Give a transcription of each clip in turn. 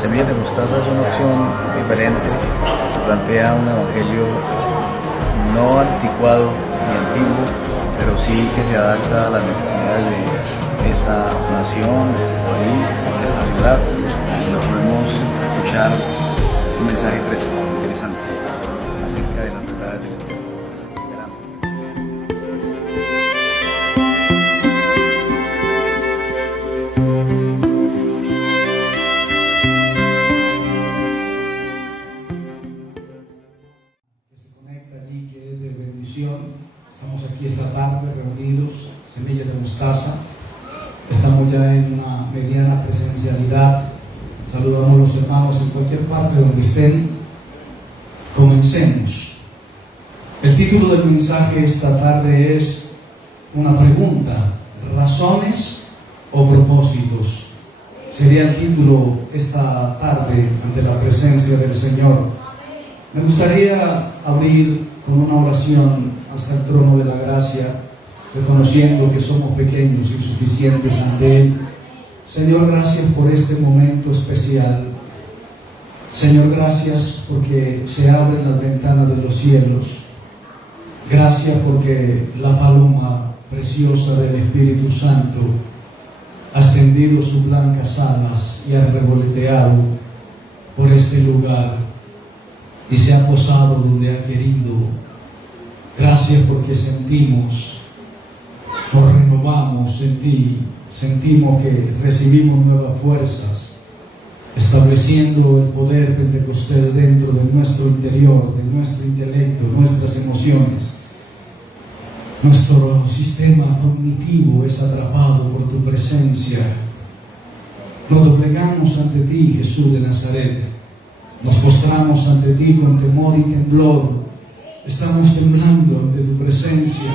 Semillas de Mostaza es una opción diferente, se plantea un evangelio no anticuado ni antiguo, pero sí que se adapta a las necesidades de esta nación, de este país, de esta ciudad. Y lo podemos escuchar un mensaje fresco, interesante, acerca de las verdades de Dios. Estamos aquí esta tarde reunidos, Semillas de Mostaza. Estamos ya en una mediana presencialidad. Saludamos a los hermanos en cualquier parte donde estén. Comencemos. El título del mensaje esta tarde es una pregunta: ¿razones o propósitos? Sería el título esta tarde ante la presencia del Señor. Me gustaría abrir con una oración hasta el trono de la gracia, reconociendo que somos pequeños e insuficientes ante Él. Señor, gracias por este momento especial. Señor, gracias porque se abren las ventanas de los cielos. Gracias porque la paloma preciosa del Espíritu Santo ha extendido sus blancas alas y ha revoloteado por este lugar y se ha posado donde ha querido. Gracias porque sentimos, nos renovamos en ti, sentimos que recibimos nuevas fuerzas, estableciendo el poder pentecostés dentro de nuestro interior, de nuestro intelecto, nuestras emociones. Nuestro sistema cognitivo es atrapado por tu presencia. Nos doblegamos ante ti, Jesús de Nazaret. Nos postramos ante ti con temor y temblor. Estamos temblando ante tu presencia,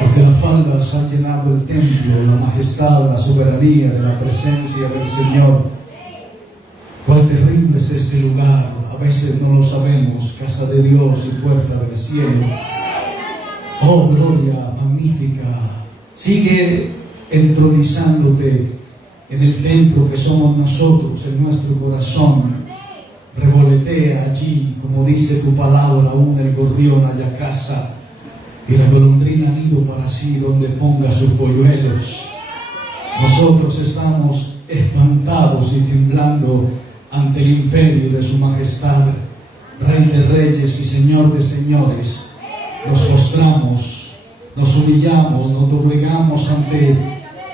porque las faldas han llenado el templo, la majestad, la soberanía de la presencia del Señor. Cuán terrible es este lugar, a veces no lo sabemos, casa de Dios y puerta del cielo. Oh, gloria magnífica, sigue entronizándote en el templo que somos nosotros, en nuestro corazón. Revolotea allí, como dice tu palabra, aún el gorrión haya casa y la golondrina nido para sí donde ponga sus polluelos. Nosotros estamos espantados y temblando ante el imperio de su majestad, Rey de reyes y Señor de señores. Nos postramos, nos humillamos, nos doblegamos ante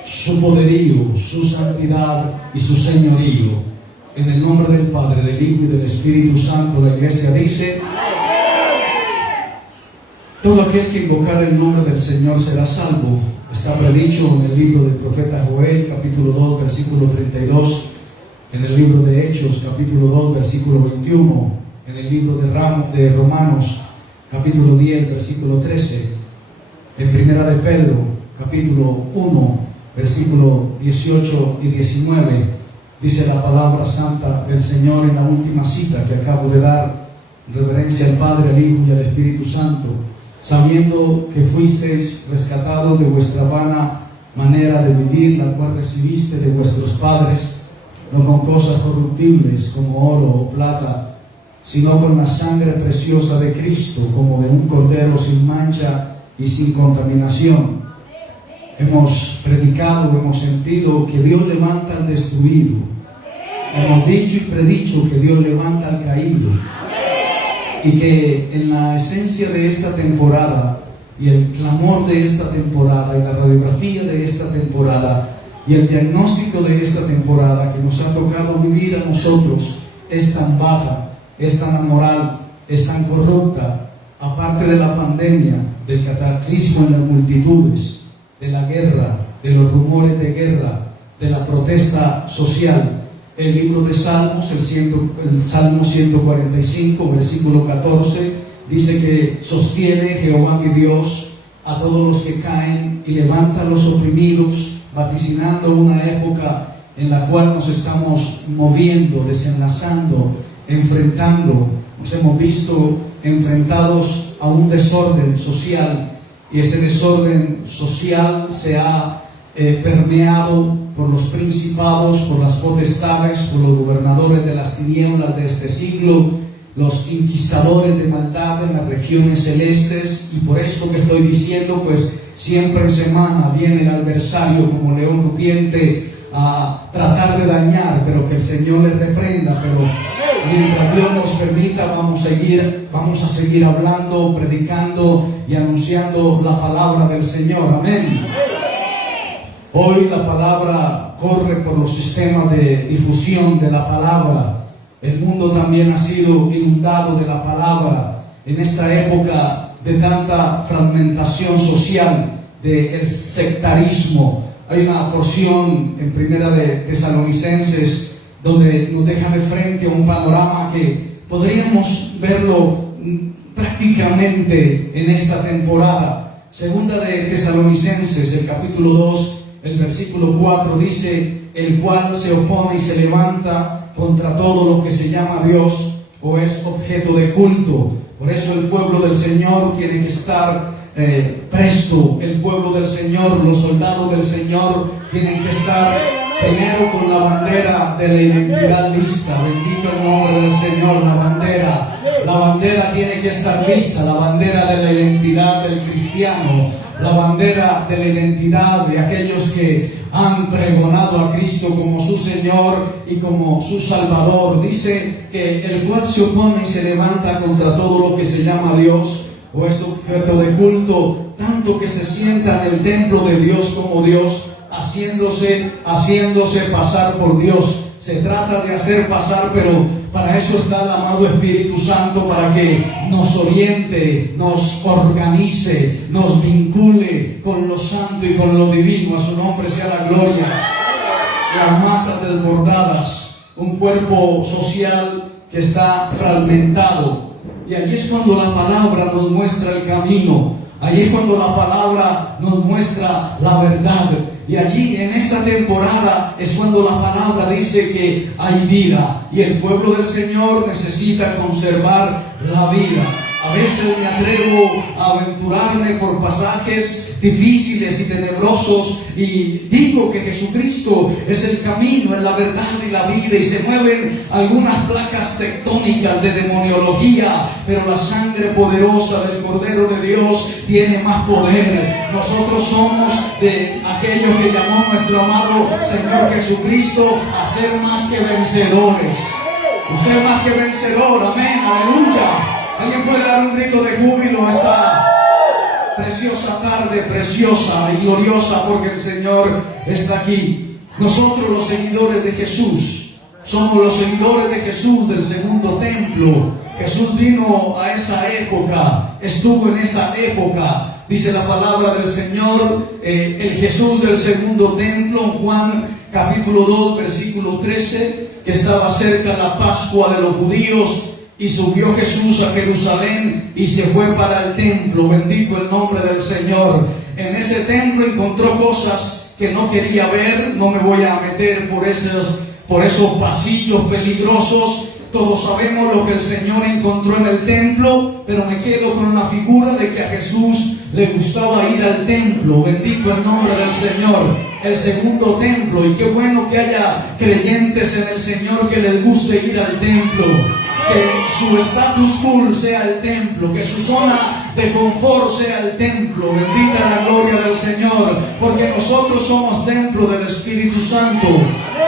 su poderío, su santidad y su señorío. En el nombre del Padre, del Hijo y del Espíritu Santo, la Iglesia dice: todo aquel que invocar el nombre del Señor será salvo. Está predicho en el libro del profeta Joel, capítulo 2, versículo 32, en el libro de Hechos, capítulo 2, versículo 21, en el libro de Romanos, capítulo 10, versículo 13, en Primera de Pedro, capítulo 1, versículo 18 y 19, dice la palabra santa del Señor en la última cita que acabo de dar, reverencia al Padre, al Hijo y al Espíritu Santo, sabiendo que fuisteis rescatados de vuestra vana manera de vivir, la cual recibiste de vuestros padres, no con cosas corruptibles como oro o plata, sino con la sangre preciosa de Cristo, como de un cordero sin mancha y sin contaminación. Hemos predicado, hemos sentido que Dios levanta al destruido. Hemos dicho y predicho que Dios levanta al caído. Y que en la esencia de esta temporada y el clamor de esta temporada y la radiografía de esta temporada y el diagnóstico de esta temporada que nos ha tocado vivir a nosotros es tan baja, es tan amoral, es tan corrupta, aparte de la pandemia, del cataclismo en las multitudes, de la guerra, de los rumores de guerra, de la protesta social. El libro de Salmos, el Salmo 145, versículo 14, dice que sostiene Jehová mi Dios a todos los que caen y levanta a los oprimidos, vaticinando una época en la cual nos estamos moviendo, desenlazando, enfrentando. Nos hemos visto enfrentados a un desorden social, y ese desorden social se ha permeado por los principados, por las potestades, por los gobernadores de las tinieblas de este siglo, los inquistadores de maldad en las regiones celestes. Y por esto que estoy diciendo, pues siempre en semana viene el adversario como león rugiente a tratar de dañar, pero que el Señor les reprenda. Pero mientras Dios nos permita, vamos a seguir hablando, predicando y anunciando la palabra del Señor. Amén. Hoy la palabra corre por los sistemas de difusión de la palabra. El mundo también ha sido inundado de la palabra en esta época de tanta fragmentación social, del sectarismo. Hay una porción en Primera de Tesalonicenses donde nos deja de frente a un panorama que podríamos verlo prácticamente en esta temporada. Segunda de Tesalonicenses, el capítulo 2, el versículo 4 dice: el cual se opone y se levanta contra todo lo que se llama Dios o es objeto de culto. Por eso el pueblo del Señor tiene que estar presto. El pueblo del Señor, los soldados del Señor tienen que estar primero con la bandera de la identidad lista. Bendito el nombre del Señor. La bandera tiene que estar lista, la bandera de la identidad del cristiano, la bandera de la identidad de aquellos que han pregonado a Cristo como su Señor y como su Salvador. Dice que el cual se opone y se levanta contra todo lo que se llama Dios o es objeto de culto, tanto que se sienta en el templo de Dios como Dios, haciéndose pasar por Dios. Se trata de hacer pasar, pero para eso está el amado Espíritu Santo, para que nos oriente, nos organice, nos vincule con lo santo y con lo divino. A su nombre sea la gloria. Las masas desbordadas, un cuerpo social que está fragmentado. Y allí es cuando la palabra nos muestra el camino. Allí es cuando la palabra nos muestra la verdad. Y allí en esta temporada es cuando la palabra dice que hay vida. Y el pueblo del Señor necesita conservar la vida. A veces me atrevo a aventurarme por pasajes difíciles y tenebrosos y digo que Jesucristo es el camino, es la verdad y la vida, y se mueven algunas placas tectónicas de demoniología, pero la sangre poderosa del Cordero de Dios tiene más poder. Nosotros somos de aquellos que llamó nuestro amado Señor Jesucristo a ser más que vencedores. Usted es más que vencedor, amén, aleluya. ¿Alguien puede dar un grito de júbilo esta preciosa tarde, preciosa y gloriosa, porque el Señor está aquí? Nosotros, los seguidores de Jesús, somos los seguidores de Jesús del segundo templo. Jesús vino a esa época, estuvo en esa época. Dice la palabra del Señor, el Jesús del segundo templo, Juan capítulo 2, versículo 13, que estaba cerca la Pascua de los judíos. Y subió Jesús a Jerusalén y se fue para el templo. Bendito el nombre del Señor. En ese templo encontró cosas que no quería ver. No me voy a meter por esos pasillos peligrosos. Todos sabemos lo que el Señor encontró en el templo, pero me quedo con la figura de que a Jesús le gustaba ir al templo. Bendito el nombre del Señor. El segundo templo. Y qué bueno que haya creyentes en el Señor que les guste ir al templo. Que su status quo sea el templo, que su zona de confort sea el templo. Bendita la gloria del Señor, porque nosotros somos templo del Espíritu Santo.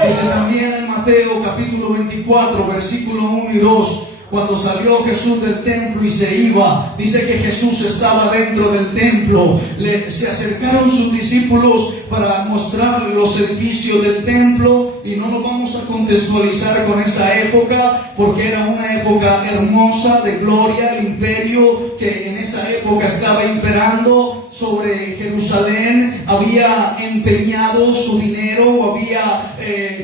Dice también en Mateo capítulo 24, versículo 1 y 2, cuando salió Jesús del templo y se iba, dice que Jesús estaba dentro del templo. Se acercaron sus discípulos para mostrarle los edificios del templo, y no nos vamos a contextualizar con esa época, porque era una época hermosa de gloria. El imperio que en esa época estaba imperando sobre Jerusalén había empeñado su dinero, había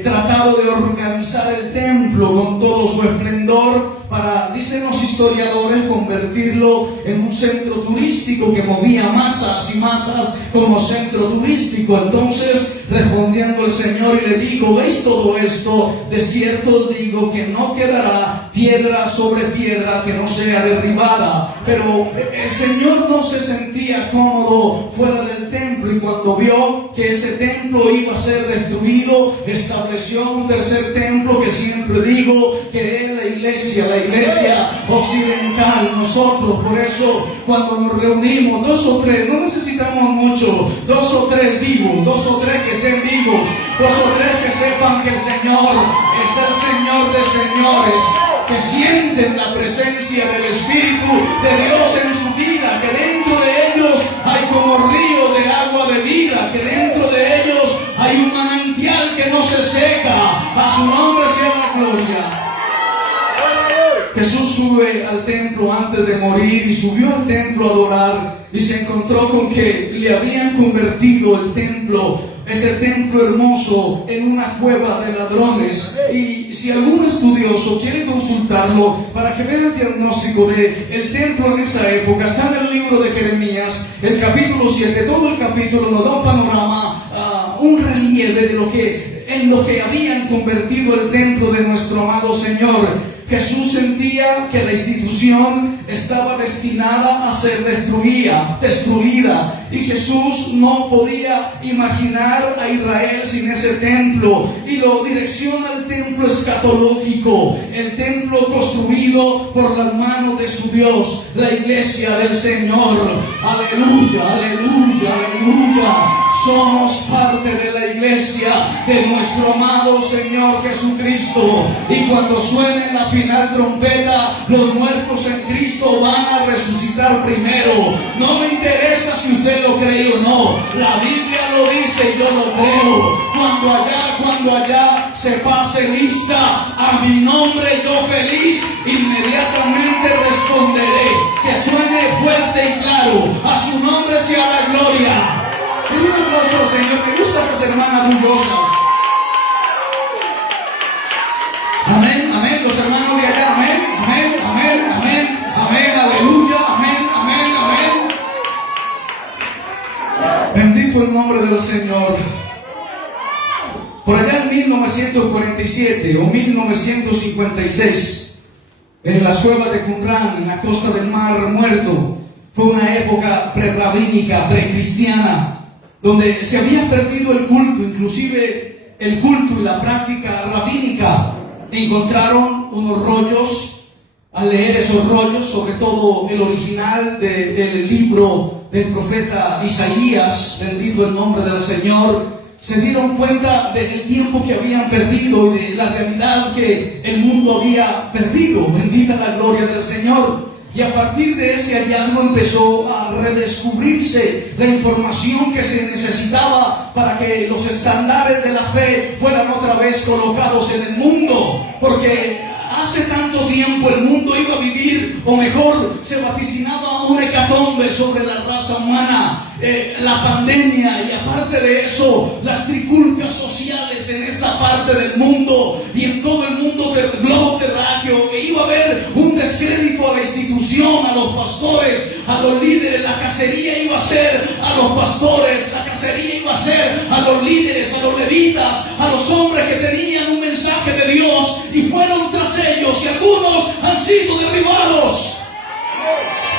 tratado de organizar el templo con todo su esplendor para, dicen los historiadores, convertirlo en un centro turístico que movía masas y masas como centro turístico. Entonces, respondiendo el Señor, y le digo: ¿veis todo esto? De cierto os digo que no quedará piedra sobre piedra que no sea derribada. Pero el Señor no se sentía cómodo fuera del templo, y cuando vio que ese templo iba a ser destruido, estableció un tercer templo que siempre digo que es la iglesia occidental. Nosotros, por eso, cuando nos reunimos, 2 o 3, no necesitamos mucho, 2 o 3 vivos, 2 o 3 que estén vivos, 2 o 3 que sepan que el Señor es el Señor de señores, que sienten la presencia del Espíritu de Dios en su vida, que dentro de ellos hay como río de agua de vida, que dentro de ellos hay un manantial que no se seca. A su nombre sea la gloria. Jesús sube al templo antes de morir y subió al templo a adorar y se encontró con que le habían convertido el templo, ese templo hermoso, en una cueva de ladrones. Y si algún estudioso quiere consultarlo para que vea el diagnóstico del templo en esa época, está en el libro de Jeremías, el capítulo 7, todo el capítulo nos da un panorama, un relieve de en lo que habían convertido el templo de nuestro amado Señor. Jesús sentía que la institución estaba destinada a ser destruida, y Jesús no podía imaginar a Israel sin ese templo, y lo direcciona al templo escatológico, el templo construido por las manos de su Dios, la iglesia del Señor. Aleluya, aleluya, aleluya. Somos parte de la iglesia de nuestro amado Señor Jesucristo, y cuando suene la final trompeta, los muertos en Cristo van a resucitar primero. No me interesa si usted lo cree o no, la Biblia lo dice y yo lo creo. Cuando allá se pase lista a mi nombre, yo feliz inmediatamente responderé. Que suene fuerte y claro, a su nombre sea la gloria. Un aplauso al Señor. Me gustan esas hermanas orgullosas. Amén, amén. Los hermanos de allá, amén, amén, amén, amén, amén, aleluya, amén, amén, amén. Bendito el nombre del Señor. Por allá en 1947 o 1956, en las cuevas de Qumran, en la costa del Mar Muerto, fue una época prerrabínica, precristiana, donde se había perdido el culto, inclusive el culto y la práctica rabínica. Encontraron unos rollos, al leer esos rollos, sobre todo el original del libro del profeta Isaías, bendito el nombre del Señor, se dieron cuenta del tiempo que habían perdido y de la realidad que el mundo había perdido. Bendita la gloria del Señor. Y a partir de ese hallazgo empezó a redescubrirse la información que se necesitaba para que los estándares de la fe fueran otra vez colocados en el mundo. Porque hace tanto tiempo el mundo iba a vivir, o mejor, se vaticinaba una hecatombe sobre la raza humana, la pandemia, y aparte de eso, las trifulcas sociales en esta parte del mundo y en todo el mundo del globo terráqueo, e iba a haber un descrédito a la institución, a los pastores, a los líderes. La cacería iba a ser a los pastores, la cacería iba a ser a los líderes, a los levitas, a los hombres que tenían un mensaje de Dios y fueron tras ellos, y algunos han sido derribados.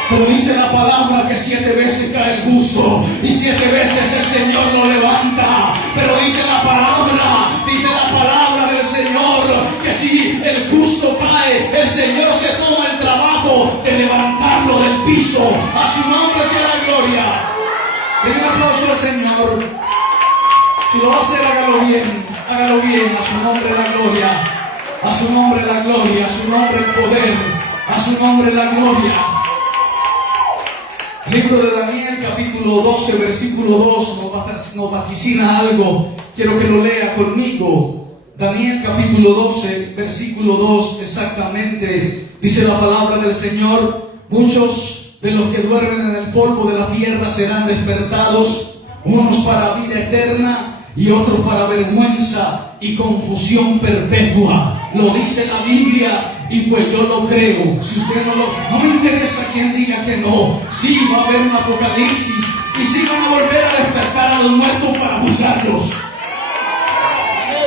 Pero dice la palabra que 7 veces cae el justo y 7 veces el Señor lo levanta. Pero dice la palabra del Señor, que si el justo cae, el Señor se toma el trabajo de levantarlo del piso. A su nombre sea la gloria. Denle un aplauso al Señor. Si lo va a hacer, hágalo bien, hágalo bien. A su nombre la gloria, a su nombre la gloria, a su nombre el poder, a su nombre la gloria. Libro de Daniel, capítulo 12, versículo 2, nos vaticina algo. Quiero que lo lea conmigo. Daniel, capítulo 12, versículo 2, exactamente. Dice la palabra del Señor: muchos de los que duermen en el polvo de la tierra serán despertados, unos para vida eterna y otros para vergüenza y confusión perpetua. Lo dice la Biblia. Y pues yo lo creo. Si usted no me interesa quien diga que no. Sí, va a haber un apocalipsis, y sí van a volver a despertar a los muertos para juzgarlos.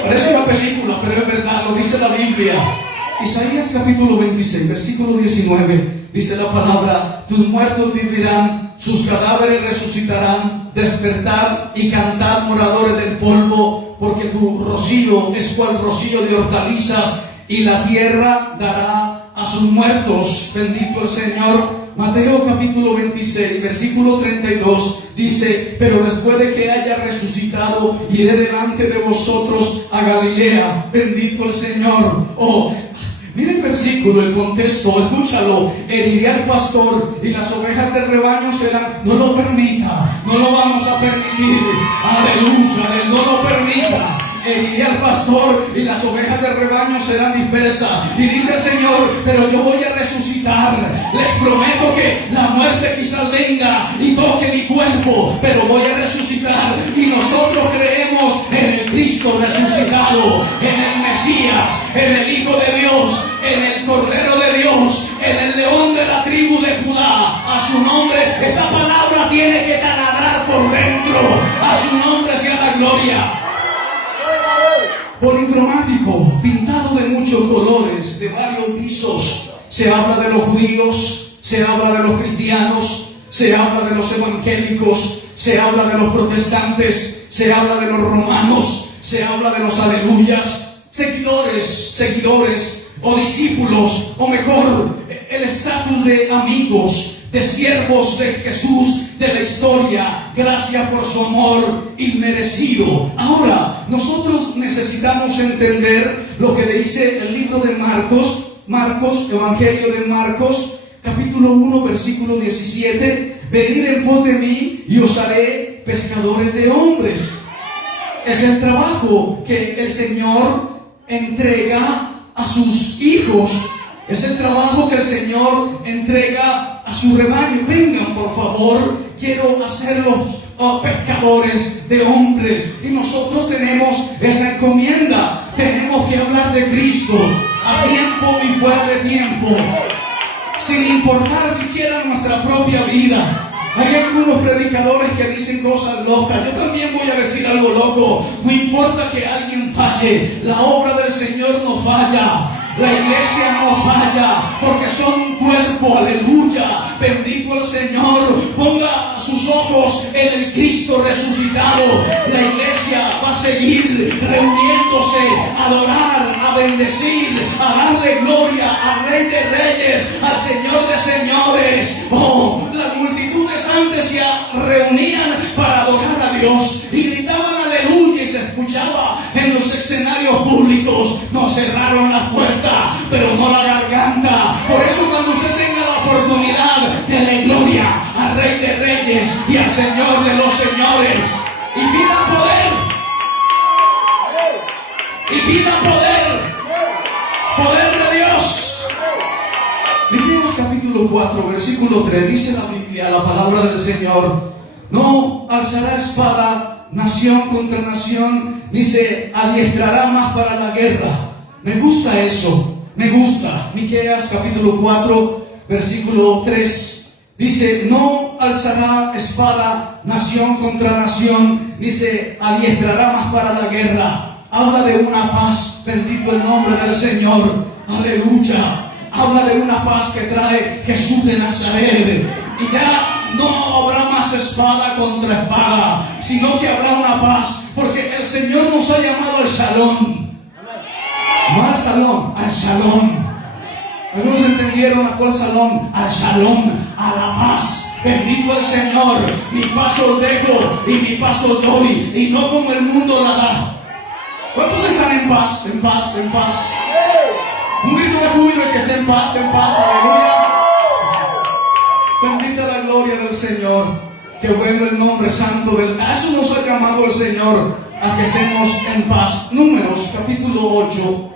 Parece una película, pero es verdad, lo dice la Biblia. Isaías capítulo 26, versículo 19, dice la palabra: tus muertos vivirán, sus cadáveres resucitarán, despertad y cantad, moradores del polvo, porque tu rocío es cual rocío de hortalizas, y la tierra dará a sus muertos. Bendito el Señor. Mateo capítulo 26, versículo 32, dice: pero después de que haya resucitado, iré delante de vosotros a Galilea. Bendito el Señor. Oh, mira el versículo, el contexto, escúchalo. Heriré al pastor y las ovejas del rebaño serán. No lo permita, no lo vamos a permitir. Aleluya, Él no lo permita. Heriré al pastor y las ovejas del rebaño serán dispersas. Y dice el Señor: pero yo voy a resucitar. Les prometo que la muerte quizás venga y toque mi cuerpo, pero voy a resucitar. Y nosotros creemos en el Cristo resucitado, en el Mesías, en el Hijo de Dios, en el Cordero de Dios, en el León de la tribu de Judá. A su nombre, esta palabra tiene que taladrar por dentro. A su nombre sea la gloria. Policromático, pintado de muchos colores, de varios visos. Se habla de los judíos, se habla de los cristianos, se habla de los evangélicos, se habla de los protestantes, se habla de los romanos, se habla de los aleluyas, seguidores o discípulos, o mejor, el estatus de amigos, de siervos de Jesús, de la historia. Gracias por su amor inmerecido. Ahora, nosotros necesitamos entender lo que dice el libro de Marcos, Evangelio de Marcos, capítulo 1, versículo 17. Venid en pos de mí y os haré pescadores de hombres. Es el trabajo que el Señor entrega a sus hijos. Es el trabajo que el Señor entrega a su rebaño. Vengan, por favor, quiero hacerlos pescadores de hombres. Y nosotros tenemos esa encomienda. Tenemos que hablar de Cristo a tiempo y fuera de tiempo, sin importar siquiera nuestra propia vida. Hay algunos predicadores que dicen cosas locas. Yo también voy a decir algo loco. No importa que alguien falle, la obra del Señor no falla. La iglesia no falla, porque son un cuerpo. Aleluya, bendito el Señor. Ponga sus ojos en el Cristo resucitado. La iglesia va a seguir reuniéndose, a adorar, a bendecir, a darle gloria al Rey de Reyes, al Señor de Señores. Oh, las multitudes antes se reunían para adorar a Dios y gritaban aleluya, y se escuchaba en los escenarios públicos. No cerraron las puertas, pero no la garganta. Por eso, cuando usted tenga la oportunidad, denle gloria al Rey de Reyes y al Señor de los Señores, y pida poder, poder de Dios. Efesios capítulo 4, versículo 3, dice la Biblia, la palabra del Señor: no alzará espada nación contra nación, ni se adiestrará más para la guerra. Me gusta eso, me gusta. Miqueas capítulo 4, versículo 3, dice: no alzará espada nación contra nación, ni se adiestrará más para la guerra. Habla de una paz, bendito el nombre del Señor, aleluya. Habla de una paz que trae Jesús de Nazaret. Y ya no habrá más espada contra espada, sino que habrá una paz, porque el Señor nos ha llamado al shalom. No al salón, al shalom. Algunos entendieron a cuál salón. Al shalom, a la paz. Bendito el Señor. Mi paz os dejo y mi paz os doy, y no como el mundo la da. ¿Cuántos están en paz? En paz, en paz. Un grito de júbilo el que esté en paz, aleluya. Bendita la gloria del Señor. Que bueno el nombre santo del... A eso nos ha llamado el Señor, a que estemos en paz. Números capítulo 8.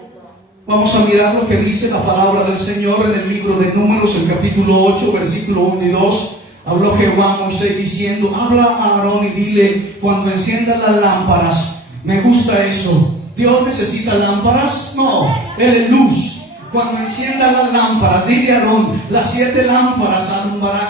Vamos a mirar lo que dice la palabra del Señor en el libro de Números, el capítulo 8, versículo 1 y 2. Habló Jehová a Moisés diciendo: habla a Aarón y dile, cuando enciendan las lámparas. Me gusta eso. ¿Dios necesita lámparas? No, Él es luz. cuando encienda las lámparas, dile a Aarón, las 7 lámparas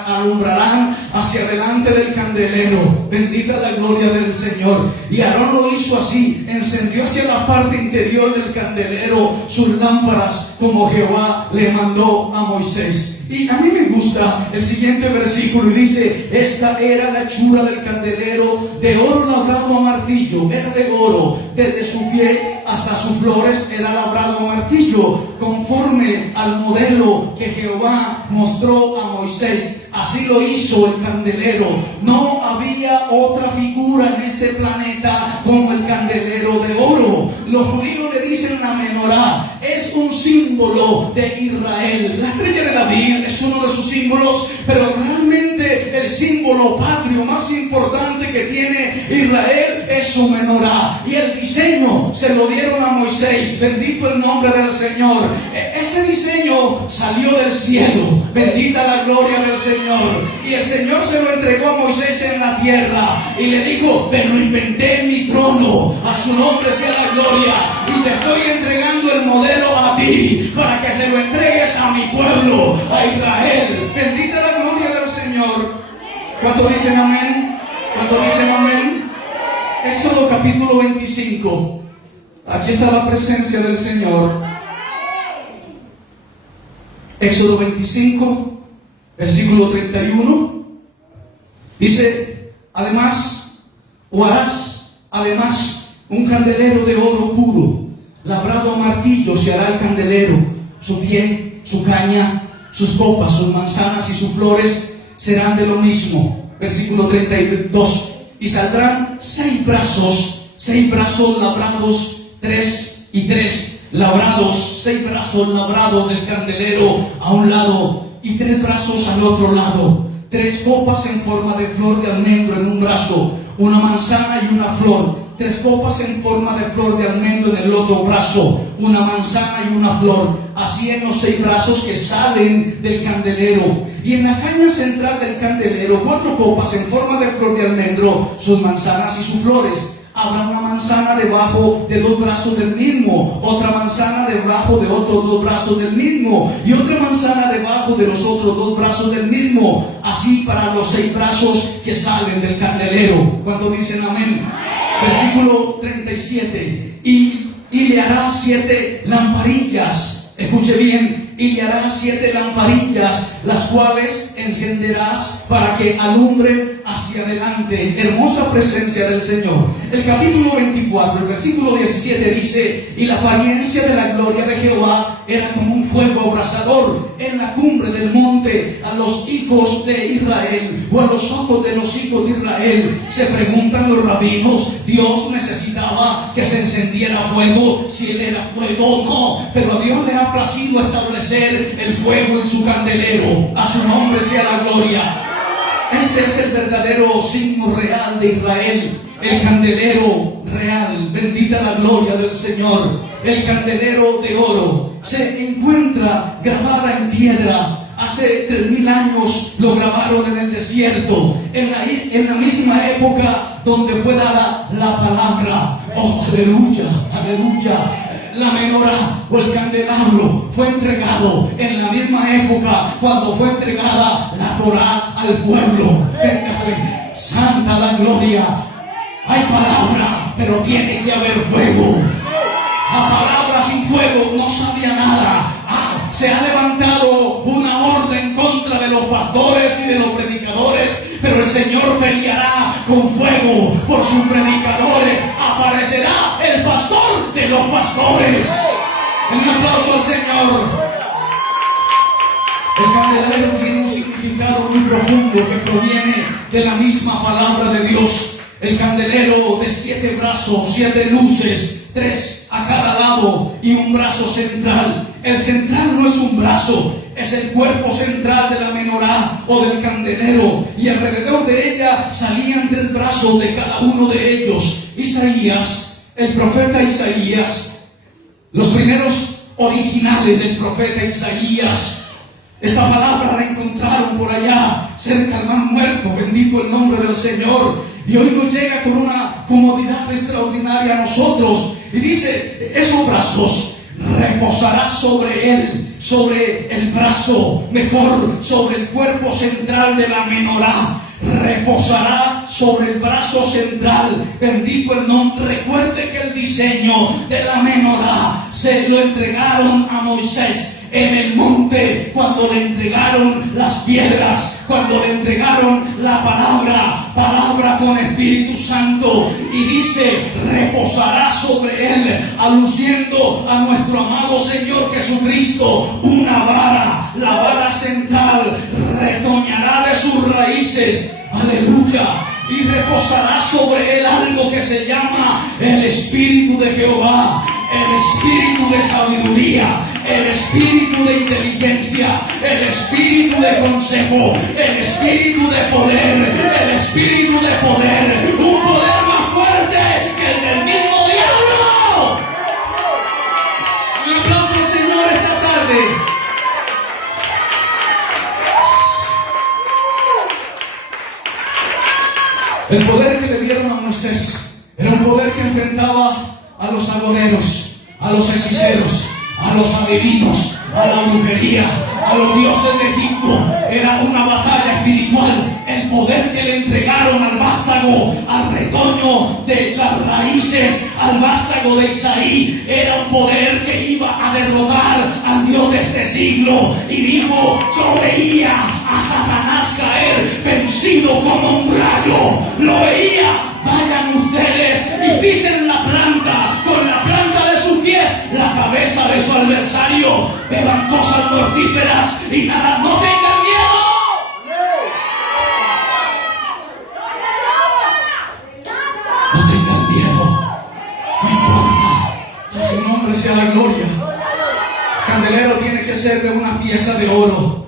alumbrarán hacia delante del candelero. Bendita la gloria del Señor. Y Aarón lo hizo así, encendió hacia la parte interior del candelero sus lámparas, como Jehová le mandó a Moisés. Y a mí me gusta el siguiente versículo y dice: esta era la hechura del candelero, de oro labrado a martillo. Era de oro, desde su pie hasta sus flores era labrado a martillo, conforme al modelo que Jehová mostró a Moisés. Así lo hizo el candelero. No había otra figura en este planeta como el candelero de oro. Los judíos le dicen la menorá, es un símbolo de Israel. La estrella de David es uno de sus símbolos, pero realmente el símbolo patrio más importante que tiene Israel es su menorá. Y el diseño se lo dieron a Moisés. Bendito el nombre del Señor. Ese diseño salió del cielo. Bendita la gloria del Señor. Y el Señor se lo entregó a Moisés en la tierra y le dijo: te lo inventé en mi trono, a su nombre sea la gloria, y te estoy entregando el modelo a ti para que se lo entregues a mi pueblo, a Israel. Bendita la gloria del Señor. ¿Cuánto dicen amén? ¿Cuánto dicen amén? Éxodo capítulo 25. Aquí está la presencia del Señor. Éxodo 25, versículo 31, dice: además, o harás además un candelero de oro puro, labrado a martillo se hará el candelero, su pie, su caña, sus copas, sus manzanas y sus flores serán de lo mismo. Versículo 32, y saldrán 6 brazos labrados, 3 y 3 labrados, 6 brazos labrados del candelero a un lado y 3 brazos al otro lado, 3 copas en forma de flor de almendro en un brazo, una manzana y una flor, 3 copas en forma de flor de almendro en el otro brazo, una manzana y una flor, así en los 6 brazos que salen del candelero. Y en la caña central del candelero 4 copas en forma de flor de almendro, sus manzanas y sus flores. Habrá una manzana debajo de 2 brazos del mismo, otra manzana debajo de otros 2 brazos del mismo, y otra manzana debajo de los otros 2 brazos del mismo, así para los 6 brazos que salen del candelero. ¿Cuántos dicen amén? Versículo 37, y le hará 7 lamparillas, escuche bien, y le harás 7 lamparillas, las cuales encenderás para que alumbren hacia adelante. Hermosa presencia del Señor. El capítulo 24, el versículo 17 dice: y la apariencia de la gloria de Jehová era como un fuego abrasador en la cumbre del monte. A los hijos de Israel, o a los ojos de los hijos de Israel, se preguntan los rabinos: ¿Dios necesitaba que se encendiera fuego si Él era fuego? No, pero a Dios le ha placido establecer el fuego en su candelero. A su nombre sea la gloria. Este es el verdadero signo real de Israel, el candelero real. Bendita la gloria del Señor. El candelero de oro se encuentra grabada en piedra. Hace 3000 años lo grabaron en el desierto, en la misma época donde fue dada la palabra. Oh, aleluya, aleluya. La menorá o el candelabro fue entregado en la misma época cuando fue entregada la Torá al pueblo. Santa la gloria. Hay palabra, pero tiene que haber fuego. La palabra sin fuego no sabía nada. Se ha levantado una orden contra de los pastores y de los predicadores, pero el Señor peleará con fuego por sus predicadores. Aparecerá el pastor de los pastores. Un aplauso al Señor. El candelero tiene un significado muy profundo que proviene de la misma palabra de Dios. El candelero de 7 brazos, 7 luces, 3 a cada lado y un brazo central. El central no es un brazo, es el cuerpo central de la menorá o del candelero, y alrededor de ella salían 3 brazos de cada uno de ellos. Isaías, el profeta Isaías, los primeros originales del profeta Isaías, esta palabra la encontraron por allá cerca del Mar Muerto. Bendito el nombre del Señor. Y hoy nos llega con una comodidad extraordinaria a nosotros. Y dice: esos brazos reposará sobre él, sobre el brazo, mejor, sobre el cuerpo central de la menorá. Reposará sobre el brazo central. Bendito el nombre. Recuerde que el diseño de la menorá se lo entregaron a Moisés en el monte, cuando le entregaron las piedras, cuando le entregaron la palabra con Espíritu Santo, y dice, reposará sobre él, aluciendo a nuestro amado Señor Jesucristo, una vara, la vara central, retoñará de sus raíces, aleluya, y reposará sobre él algo que se llama el Espíritu de Jehová, el Espíritu de sabiduría, el Espíritu de inteligencia, el Espíritu de consejo, el Espíritu de poder, el Espíritu de poder, un poder más fuerte que el del mismo diablo. Un aplauso al Señor esta tarde. El poder que le dieron a Moisés era un poder que enfrentaba a los agoreros, a los hechiceros, a los adivinos, a la brujería, a los dioses de Egipto. Era una batalla espiritual. El poder que le entregaron al vástago, al retoño de las raíces, al vástago de Isaí, era un poder que iba a derrotar al Dios de este siglo. Y dijo, yo veía a Satanás caer vencido como un rayo. Lo veía. Vayan ustedes y pisen la planta, con la planta de sus pies, la cabeza de su adversario. Beban cosas mortíferas y nada, no tengan miedo. No tengan miedo. No importa. A su nombre sea la gloria. El candelero tiene que ser de una pieza de oro.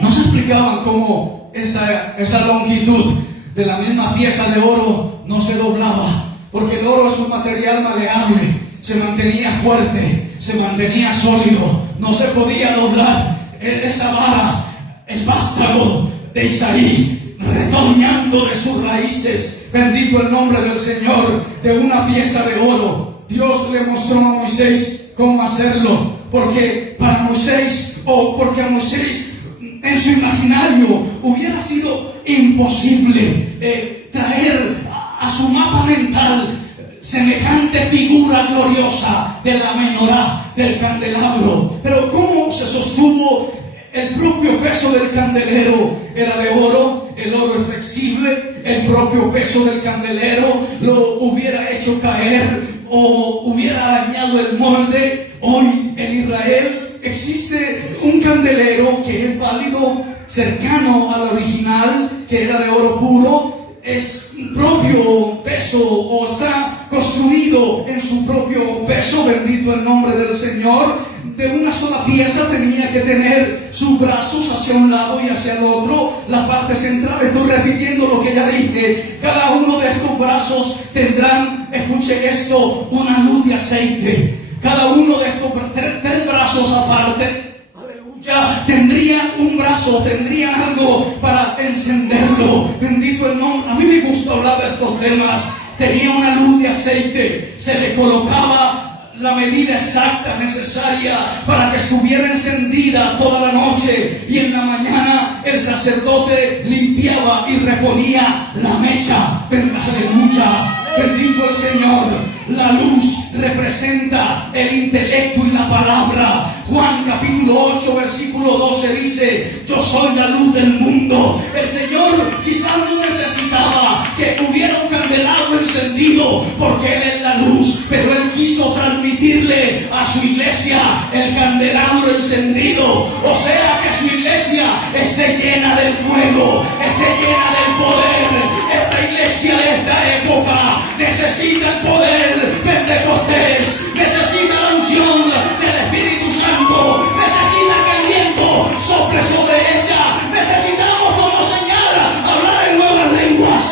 No se explicaban cómo esa longitud de la misma pieza de oro no se doblaba, porque el oro es un material maleable, se mantenía fuerte, se mantenía sólido, no se podía doblar. Esa vara, el vástago de Isaí, retoñando de sus raíces, bendito el nombre del Señor, de una pieza de oro. Dios le mostró a Moisés cómo hacerlo, porque para Moisés, porque a Moisés en su imaginario hubiera sido imposible traer a su mapa mental semejante figura gloriosa de la menorá, del candelabro. Pero ¿cómo se sostuvo? El propio peso del candelero era de oro, el oro es flexible, el propio peso del candelero lo hubiera hecho caer o hubiera dañado el molde. Hoy en Israel existe un candelero que es válido, cercano al original, que era de oro puro, es propio peso, o está construido en su propio peso, bendito el nombre del Señor. De una sola pieza tenía que tener sus brazos hacia un lado y hacia el otro, la parte central. Estoy repitiendo lo que ya dije. Cada uno de estos brazos tendrán, escuchen esto, una luz de aceite. Cada uno de estos tres brazos aparte, aleluya, tendrían un brazo, tendrían algo para encenderlo. Bendito el nombre. A mí me gusta hablar de estos temas. Tenía una luz de aceite, se le colocaba la medida exacta necesaria para que estuviera encendida toda la noche, y en la mañana el sacerdote limpiaba y reponía la mecha. Aleluya. Bendito el Señor. La luz representa el intelecto y la palabra. Juan capítulo 8 versículo 12 dice: yo soy la luz del mundo. El Señor quizás no necesitaba que hubiera un candelabro encendido, porque Él es la luz, pero Él quiso transmitirle a su iglesia el candelabro encendido. O sea, que su iglesia esté llena del fuego, esté llena del poder. Esta iglesia de esta época necesita el poder Pentecostés, necesita la unción del Espíritu Santo, necesita que el viento sople sobre ella. Necesitamos como señal hablar en nuevas lenguas.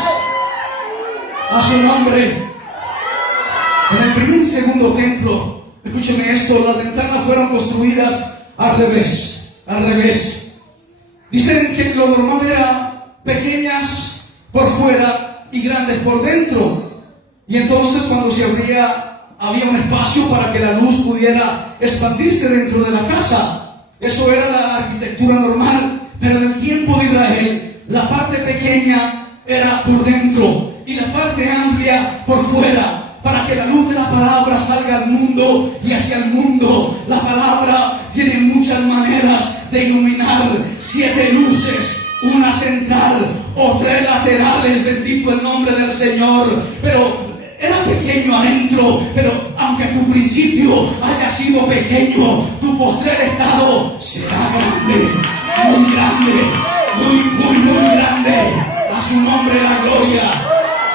A su nombre. En el primer y segundo templo, escúcheme esto, las ventanas fueron construidas al revés. Al revés. Dicen que lo normal era pequeñas por fuera y grandes por dentro. Y entonces cuando se abría había un espacio para que la luz pudiera expandirse dentro de la casa. Eso era la arquitectura normal. Pero en el tiempo de Israel, la parte pequeña era por dentro y la parte amplia por fuera, para que la luz de la palabra salga al mundo. Y hacia el mundo la palabra tiene muchas maneras de iluminar. 7 luces, una central o 3 laterales, bendito el nombre del Señor. Pero era pequeño adentro, pero aunque tu principio haya sido pequeño, tu postrer estado será grande, muy grande, muy grande. A su nombre la gloria.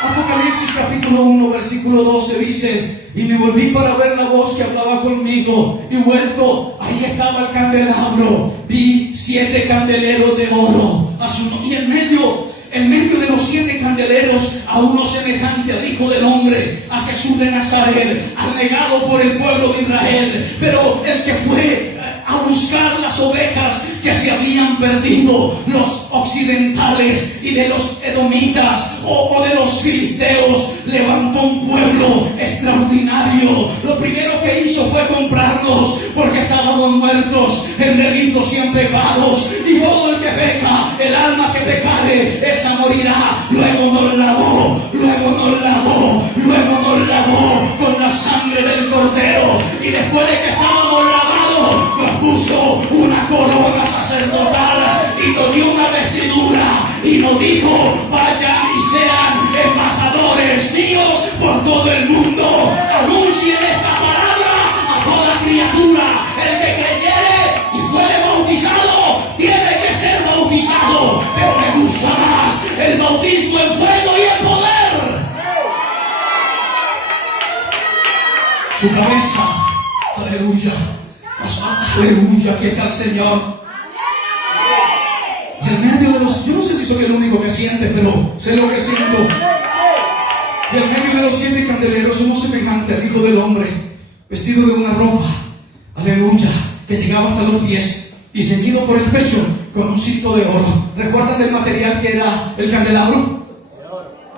Apocalipsis capítulo 1 versículo 12 dice: y me volví para ver la voz que hablaba conmigo, y vuelto, ahí estaba el candelabro. Vi 7 candeleros de oro, y en medio de los 7 candeleros, a uno semejante al Hijo del Hombre, a Jesús de Nazaret, al negado por el pueblo de Israel, pero el que fue a buscar las ovejas que se habían perdido, los occidentales y de los edomitas o de los filisteos. Levantó un pueblo extraordinario. Lo primero que hizo fue comprarnos, porque estábamos muertos en delitos y en pecados, y todo el que peca, el alma que pecare, esa morirá. Luego nos lavó con la sangre del Cordero, y después de que estábamos lavados, nos puso una corona sacerdotal y nos dio una vestidura y nos dijo: vayan y sean embajadores míos por todo el mundo. Anuncien esta palabra a toda criatura. El que creyere y fuere bautizado tiene que ser bautizado, pero me gusta más el bautismo en fuego y en poder. Su cabeza, aleluya, aleluya, aquí está el Señor. Y en medio de los, yo no sé si soy el único que siente, pero sé lo que siento. Y en medio de los 7 candeleros, uno semejante al Hijo del Hombre, vestido de una ropa, aleluya, que llegaba hasta los pies y ceñido por el pecho con un cinto de oro. ¿Recuerdan del material que era el candelabro?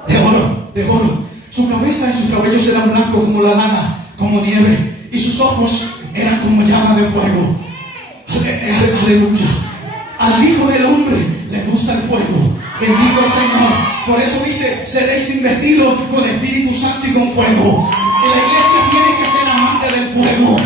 De oro. Su cabeza y sus cabellos eran blancos como la lana, como nieve, y sus ojos eran como llama de fuego. Aleluya. Al Hijo del Hombre le gusta el fuego. Bendito el Señor. Por eso dice: seréis investidos con Espíritu Santo y con fuego. Y la iglesia tiene que ser amante del fuego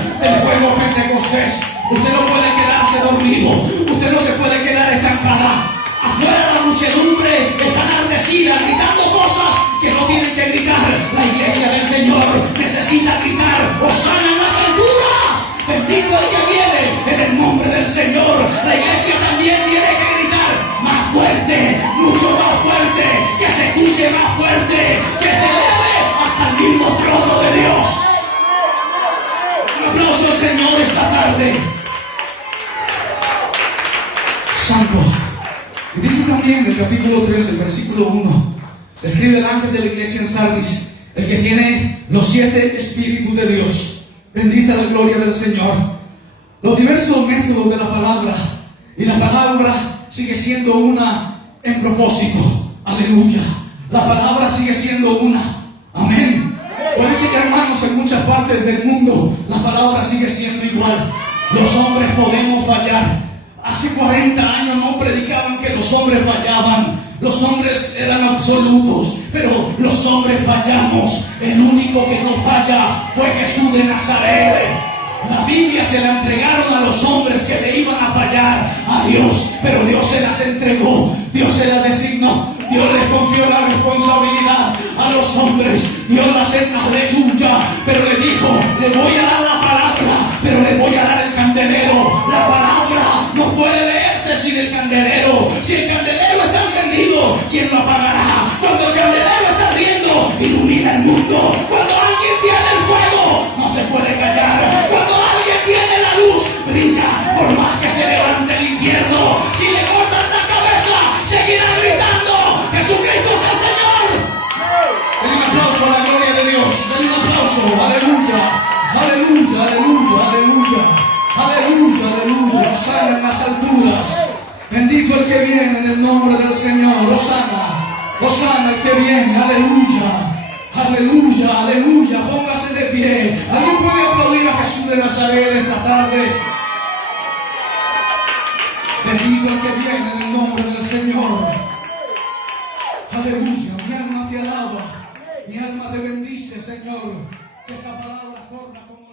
Pentecostés. Usted no puede quedarse dormido. Usted no se puede quedar estancada. Afuera la muchedumbre está enardecida, gritando cosas que no tienen que gritar. La iglesia del Señor necesita gritar: ¡Hosana en las alturas! Bendito el que viene en el nombre del Señor. La iglesia también tiene que gritar más fuerte, mucho más fuerte, que se escuche más fuerte, que se eleve hasta el mismo trono de Dios. Un aplauso al Señor esta tarde. Santo. Y dice también en el capítulo 3, el versículo 1, escribe el ángel de la iglesia en Sardis, el que tiene los 7 espíritus de Dios. Bendita la gloria del Señor. Los diversos métodos de la palabra, y la palabra sigue siendo una en propósito. Aleluya. La palabra sigue siendo una. Amén. Puede que, hermanos, en muchas partes del mundo la palabra sigue siendo igual. Los hombres podemos fallar. Hace 40 años no predicaban que los hombres fallaban. Los hombres eran absolutos, pero los hombres fallamos. El único que no falla fue Jesús de Nazaret. La Biblia se la entregaron a los hombres que le iban a fallar a Dios, pero Dios se las entregó, Dios se las designó, Dios les confió la responsabilidad a los hombres. Dios las aleluya, pero le dijo: le voy a dar la palabra, pero le voy a dar el candelero. La palabra no puede leerse sin el candelero. Si el candelero está encendido, ¿quién lo apagará? Cuando el candelero está ardiendo, ilumina el mundo. Cuando alguien tiene el fuego, no se puede callar. Cuando alguien tiene la luz, brilla por más que se levante el infierno. Si le cortan la cabeza, seguirá gritando: ¡Jesucristo es el Señor! Den un aplauso a la gloria de Dios. Den un aplauso. Aleluya. Aleluya, aleluya, aleluya. Aleluya, aleluya. Hosana en las alturas. Bendito el que viene en el nombre del Señor. Hosana. Hosana el que viene. Aleluya. Aleluya, aleluya, póngase de pie. ¿Alguien puede aplaudir a Jesús de Nazaret esta tarde? Bendito el que viene en el nombre del Señor. Aleluya, mi alma te alaba, mi alma te bendice, Señor. Que esta palabra corra como